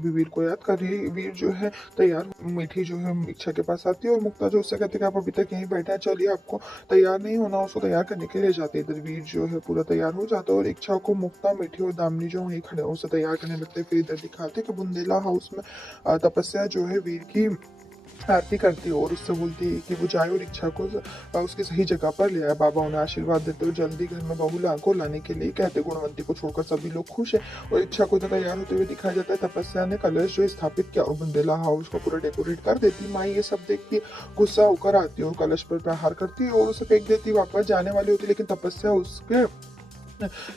सभी वीर को याद कर रही है। वीर जो है तैयार मीठी जो है इच्छा के पास आती है और मुक्ता जो उससे कहती है कि आप अभी तक यहीं बैठे हैं, चलिए आपको तैयार नहीं होना, उसको तैयार करने के लिए जाते हैं। इधर वीर जो है पूरा तैयार हो जाता है और इच्छा को मुक्ता, मीठी और दामिनी जो वहीं खड़े हैं उसे तैयार करने लगते हैं। फिर इधर दिखाते हैं कि बुंदेला हाउस में तपस्या जो है वीर की आरती करती है और उससे बोलती है कि वो जाए और इच्छा को उसकी सही जगह पर ले आए। बाबा उन्हें आशीर्वाद देते हुए जल्दी घर में बहू को लाने के लिए कहते। गुणवंती को छोड़कर सभी लोग खुश है और इच्छा को तैयार होते हुए दिखाया जाता है। तपस्या ने कलश जो स्थापित किया और बुंदेला हाउस को पूरा डेकोरेट कर देती। माई ये सब देख के गुस्सा होकर आती है और कलश पर प्रहार करती है और उसे फेंक देती। वापस जाने वाली होती लेकिन तपस्या उसके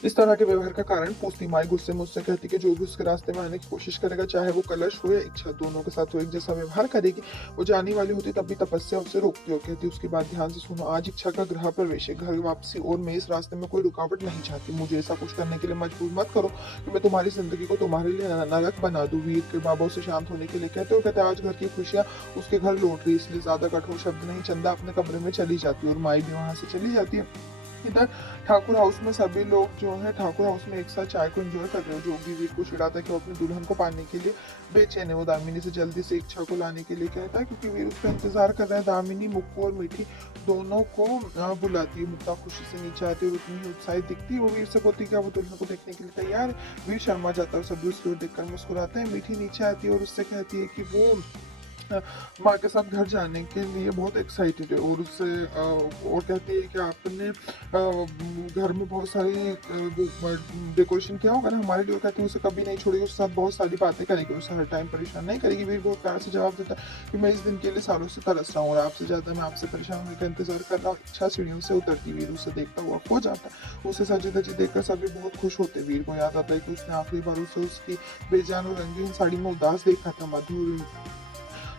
इस तरह के व्यवहार का कारण पूछती। माई गुस्से में उससे कहती कि जो भी उसके रास्ते में आने की कोशिश करेगा, चाहे वो कलश हो या इच्छा, दोनों के साथ वो एक जैसा व्यवहार करेगी। वो जाने वाली होती तभी तपस्या उसे रोकती और कहती उसकी बात ध्यान से सुनो। आज इच्छा का गृह प्रवेश है, घर वापसी और मैं इस रास्ते में कोई रुकावट नहीं चाहती। मुझे ऐसा कुछ करने के लिए मजबूर मत करो कि मैं तुम्हारी जिंदगी को तुम्हारे लिए नरक बना दूं। वीर के बाबा उसे शांत होने के लिए कहते और कहते आज घर की खुशियां उसके घर लौट रही, इसलिए ज्यादा कठोर शब्द नहीं। चंदा अपने कमरे में चली जाती है और माई भी वहां से चली जाती है। इधर ठाकुर हाउस में सभी लोग जो है ठाकुर हाउस में एक साथ चाय को एंजॉय कर रहे हो। जोगी वीर को चिढ़ाता है कि वो अपनी दुल्हन को पाने के लिए बेचैन है। वो दामिनी से जल्दी से इच्छा को लाने के लिए कहता है क्योंकि वीर उसका इंतजार कर रहा है। दामिनी मुक्कू और मीठी दोनों को बुलाती है। मुक्ता खुशी से नीचे आती है और उतनी ही उत्साहित दिखती है। वो वीर से बोलती है कि वो दुल्हन को देखने के लिए तैयार है। वीर शर्मा जाता है और सभी उसकी ओर देखकर मुस्कुराते हैं। मीठी नीचे आती है और उससे कहती है कि वो माँ के साथ घर जाने के लिए बहुत एक्साइटेड है और उससे और कहती है कि आपने घर में बहुत सारी डेकोरेशन किया होगा ना हमारे लिए। कहती है उसे कभी नहीं छोड़ेगी, उसके साथ बहुत सारी बातें करेगी, उसे हर टाइम परेशान नहीं करेगी। वीर बहुत प्यार से जवाब देता है कि मैं इस दिन के लिए सालों से तरस रहा हूँ और आपसे ज्यादा मैं आपसे परेशान होने का इंतजार कर रहा हूँ। इच्छा सीढ़ियों से उतरती, वीर उसे देखता हुआ खो जाता है। उसे सजी धजी देखकर सभी बहुत खुश होते। वीर को याद आता है कि उसने आखिरी बार उसे उसकी बेजान और रंगीन साड़ी में उदास देखा था। मधुर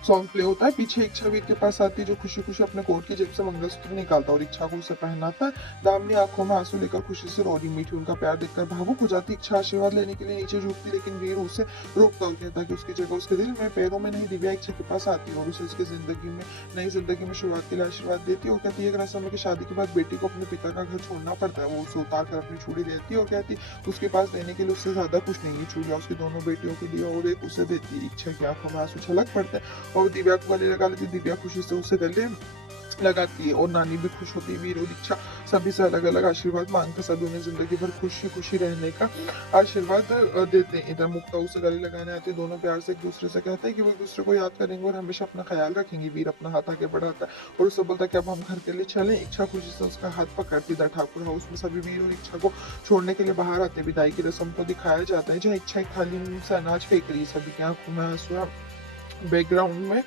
सॉन्ग प्ले होता है, पीछे इच्छा वीर के पास आती है जो खुशी खुशी अपने कोट की जेब से मंगलसूत्र निकालता और इच्छा को उसे पहनाता है। दामिनी आंखों में आंसू लेकर खुशी से रो रही। मीठी उनका प्यार देखकर भावुक हो जाती। इच्छा आशीर्वाद लेने के लिए नीचे झुकती लेकिन वीर उसे रोकता और कहता है कि उसकी जगह उसके दिल में, पैरों में नहीं। दिव्या इच्छा के पास आती है और उसे उसकी जिंदगी में, नई जिंदगी में शुरुआत के लिए आशीर्वाद देती है और कहती है कि रस्म है कि शादी के बाद बेटी को अपने पिता का घर छोड़ना पड़ता है। वो उसे उतार कर अपनी चूड़ी देती है और कहती उसके पास देने के लिए उससे ज्यादा कुछ नहीं है। चूड़ियां उसकी दोनों बेटियों के लिए और एक उसे देती है। इच्छा की आंखों में आंसू छलक पड़ते हैं और दिव्या को गले लगा लेती। दिव्या खुशी से उसे गले लगाती है और नानी भी खुश होती है। वीर और इच्छा सभी से अलग अलग आशीर्वाद मांगकर सभी उन्हें जिंदगी भर खुशी खुशी रहने का आशीर्वाद देते हैं। इधर मुक्ता उसे गले लगाने आती है। दोनों प्यार से एक दूसरे से कहते हैं कि वो एक दूसरे को याद करेंगे और हमेशा अपना ख्याल रखेंगे। वीर अपना हाथ आगे बढ़ाता है और उससे बोलता है कि अब हम घर के लिए चलें। इच्छा खुशी से उसका हाथ पकड़ती। इधर ठाकुर हाउस में सभी वीर और इच्छा को छोड़ने के लिए बाहर आते। विदाई की रस्म को दिखाया जाता है जहाँ इच्छा एक थाली में से अनाज फेंक रही है। सभी की आंखों में आंसू है। बैकग्राउंड में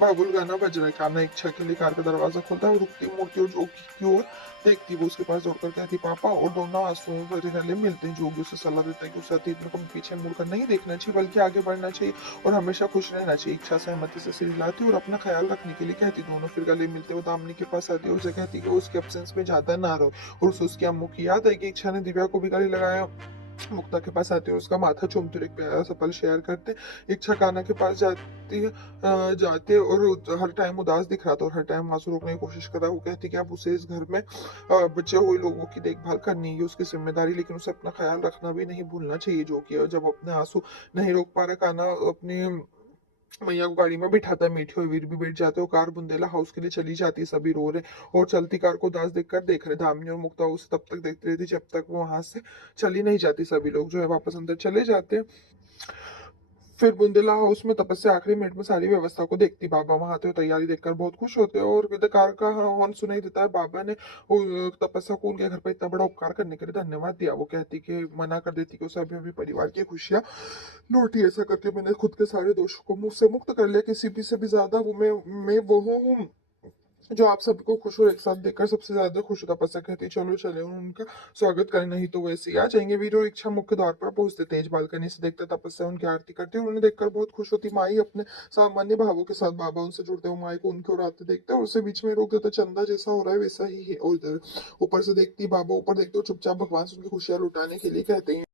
बाबुल गाना बज रहा है। कान्हा इच्छा के लिए कार का दरवाजा खोलता है और रुकती मूर्ति और जोगी की ओर देखती। वो उसके पास दौड़कर कहती पापा, और दोनों आंसुओं भरे गले मिलते हैं। जोगी उसे सलाह देता है कि उसे अतीत में कभी पीछे मुड़कर नहीं देखना चाहिए बल्कि आगे बढ़ना चाहिए और हमेशा खुश रहना चाहिए। इच्छा सहमति से सिर हिलाती और अपना ख्याल रखने के लिए कहती। दोनों फिर गले मिलते हुए दामिनी के पास आती है और उसे कहती कि वो उसके एब्सेंस में ज्यादा ना रहो और उसे उसकी अम्मू की याद है कि इच्छा ने दिव्या को भी गले लगाया। मुक्ता के पास आती है, उसका माथा चूमते हुए एक प्यारा सा पल शेयर करते। इच्छा कान्हा के पास जाती है जाते और हर टाइम उदास दिख रहा था और हर टाइम आंसू रोकने की कोशिश कर रहा। वो कहती कि अब उसे इस घर में बचे हुए लोगों की देखभाल करनी है उसकी जिम्मेदारी, लेकिन उसे अपना ख्याल रखना भी नहीं भूलना चाहिए। जो कि जब अपने आंसू नहीं रोक पा रहा कान्हा अपनी मैया को गाड़ी में बिठाता है। मीठी और वीर भी बैठ जाते हो। कार बुंदेला हाउस के लिए चली जाती है। सभी रो रहे और चलती कार को उदास देखकर देख रहे। दामिनी और मुक्ता उसे तब तक देखती रहती जब तक वो वहां से चली नहीं जाती। सभी लोग जो है वापस अंदर चले जाते हैं। फिर बुंदेला हाउस में तपस्या आखिरी मिनट में सारी व्यवस्था को देखती। बाबा वहां आते हो तैयारी देखकर बहुत खुश होते हैं और कार का हॉर्न सुनाई देता है। बाबा ने तपस्या को उनके घर पर इतना बड़ा उपकार करने के लिए धन्यवाद दिया। वो कहती कि मना कर देती कि उसे अभी अभी परिवार की खुशियां लौटी। ऐसा करके मैंने खुद के सारे दोषों को मुझसे मुक्त कर लिया। किसी भी से भी ज्यादा मैं वो हूँ जो आप सबको खुश और एक साथ देखकर सबसे ज्यादा खुश होता। तपस्या कहती चलो चले उनका स्वागत करें, नहीं तो वैसे ही आ जाएंगे। वीर और इच्छा मुख्य द्वार पर पहुंचते। तेज बालकनी से देखते तपस्या उनकी आरती करती और उन्हें देखकर बहुत खुश होती। माई अपने सामान्य भावों के साथ बाबा उनसे जुड़ते हुए माई को उनकी ओर आते देखते और उसे बीच में रोक देते। चंदा जैसा हो रहा है वैसा ही है। और इधर ऊपर से देखती बाबा ऊपर देखते और चुपचाप भगवान से उनकी खुशियां लुटाने के लिए कहते हैं।